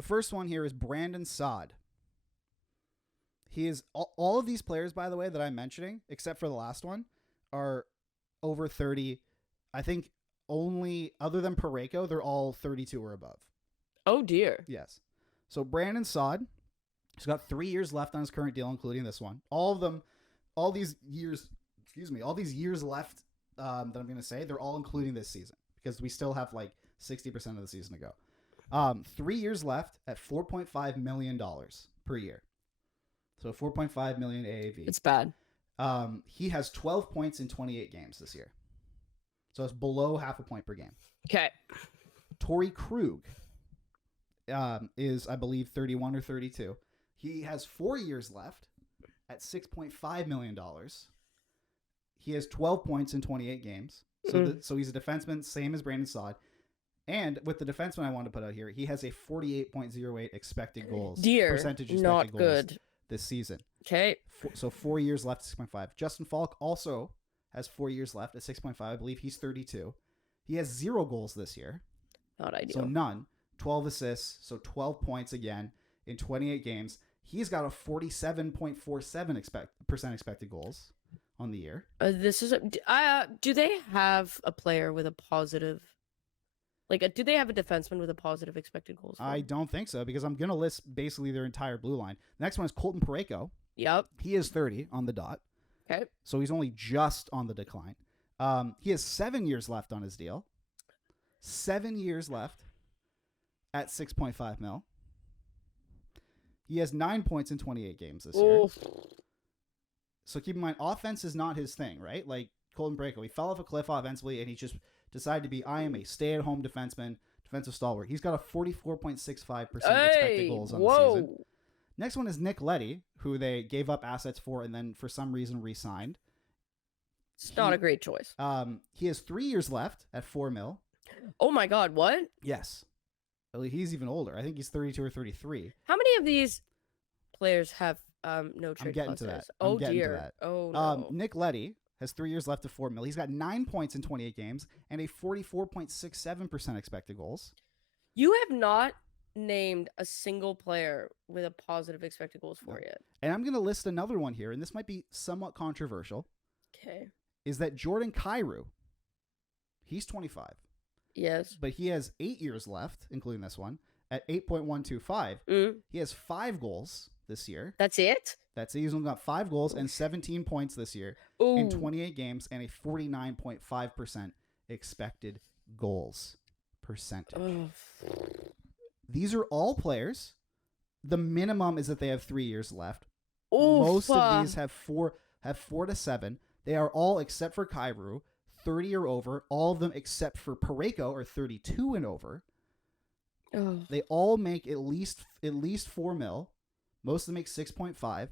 The first one here is Brandon Saad. He is all of these players, by the way, that I'm mentioning, except for the last one, are over 30. I think only other than Parayko, they're all 32 or above. Oh dear. Yes. So Brandon Saad, he's got 3 years left on his current deal, including this one. All these years left that I'm going to say, they're all including this season because we still have like 60% of the season to go. 3 years left at $4.5 million per year. So 4.5 million AAV. It's bad. He has 12 points in 28 games this year. So it's below half a point per game. Okay. Torrey Krug is, I believe, 31 or 32. He has 4 years left at $6.5 million. He has 12 points in 28 games. So he's a defenseman, same as Brandon Saad. And with the defenseman I want to put out here, he has a 48.08 expected goals. Percentage expected not goals good. This season. Okay. So 4 years left, 6.5. Justin Falk also has 4 years left at 6.5. I believe he's 32. He has 0 goals this year. Not ideal. So none. 12 assists. So 12 points again in 28 games. He's got a 47.47% expected goals on the year. Do they have a player with a positive? Do they have a defenseman with a positive expected goals? I don't think so because I'm going to list basically their entire blue line. The next one is Colton Parayko. Yep. He is 30 on the dot. Okay. So he's only just on the decline. He has 7 years left on his deal. 7 years left at 6.5 mil. He has 9 points in 28 games this year. So keep in mind, offense is not his thing, right? Like Colton Parayko, he fell off a cliff offensively, and he just decided to be, I am a stay-at-home defenseman, defensive stalwart. He's got a 44.65% expected goals on the season. Next one is Nick Leddy, who they gave up assets for and then for some reason re-signed. It's not a great choice. He has 3 years left at 4 mil. Oh my God, what? Yes. He's even older. I think he's 32 or 33. How many of these players have no trade I'm getting clauses? to that. Oh dear. Oh no. Nick Leddy has 3 years left at 4 mil. He's got 9 points in 28 games and a 44.67% expected goals. You have not named a single player with a positive expected goals for yet. And I'm going to list another one here, and this might be somewhat controversial. Okay. Is that Jordan Kyrou? He's 25. Yes. But he has 8 years left, including this one, at 8.125. He has 5 goals this year. That's it? That's it. He's only got 5 goals and 17 points this year in 28 games and a 49.5% expected goals percentage. These are all players. The minimum is that they have 3 years left. Most of these have 4 to 7. They are all, except for Kyrou, 30 or over. All of them except for Parayko are 32 and over. They all make at least 4 mil. Most of them make 6.5.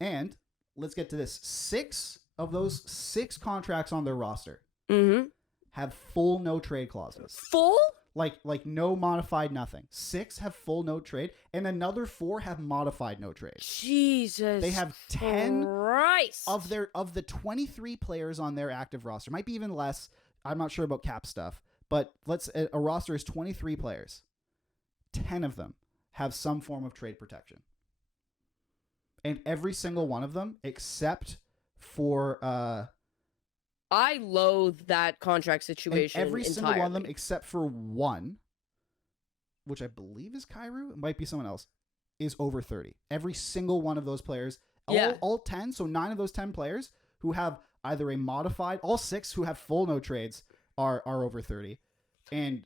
And let's get to this. 6 of those 6 contracts on their roster have full no trade clauses. Full? Like no modified nothing. 6 have full no trade, and another 4 have modified no trade. Jesus. They have 10 Christ. of the 23 players on their active roster. Might be even less. I'm not sure about cap stuff, but a roster is 23 players. 10 of them have some form of trade protection. And every single one of them, except for I loathe that contract situation. Every single one of them, except for one, which I believe is Kyrou, it might be someone else, is over 30. Every single one of those players, all 10, so 9 of those 10 players who have either a modified, all 6 who have full no trades are over 30. And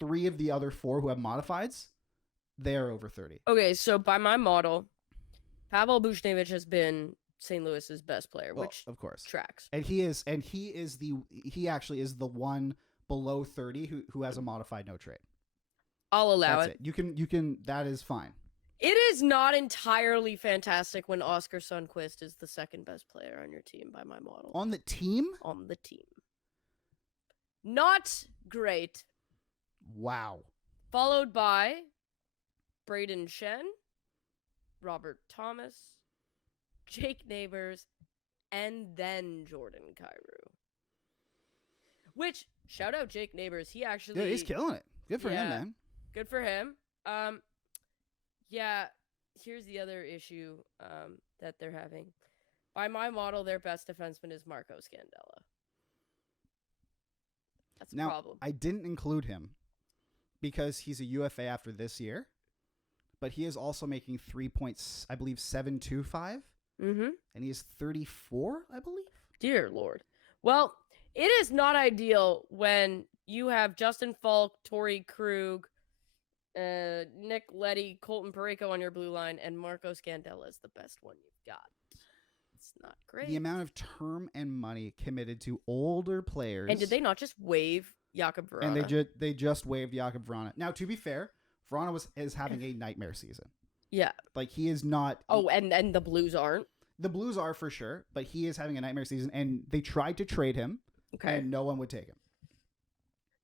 3 of the other 4 who have modifieds, they are over 30. Okay, so by my model, Pavel Buchnevich has been St. Louis's best player, which of course tracks. And he actually is the one below 30 who has a modified no trade. I'll allow it. You can that is fine. It is not entirely fantastic when Oscar Sundqvist is the second best player on your team by my model. On the team? On the team. Not great. Wow. Followed by Braden Shen, Robert Thomas, Jake Neighbors, and then Jordan Kyrou. Which, shout out Jake Neighbors, he actually... Yeah, he's killing it. Good for him, man. Good for him. Yeah, here's the other issue that they're having. By my model, their best defenseman is Marco Scandella. That's a problem. I didn't include him because he's a UFA after this year, but he is also making 3.725, and he is 34, I believe. Dear Lord. Well, it is not ideal when you have Justin Falk, Torrey Krug, Nick Leddy, Colton Parayko on your blue line, and Marco Scandella is the best one you've got. It's not great. The amount of term and money committed to older players. And did they not just waive Jakub Vrana? And they just waived Jakub Vrana. Now, to be fair, Vrana is having a nightmare season. Yeah. Like, he is not... Oh, and the Blues aren't? The Blues are for sure, but he is having a nightmare season, and they tried to trade him, and no one would take him.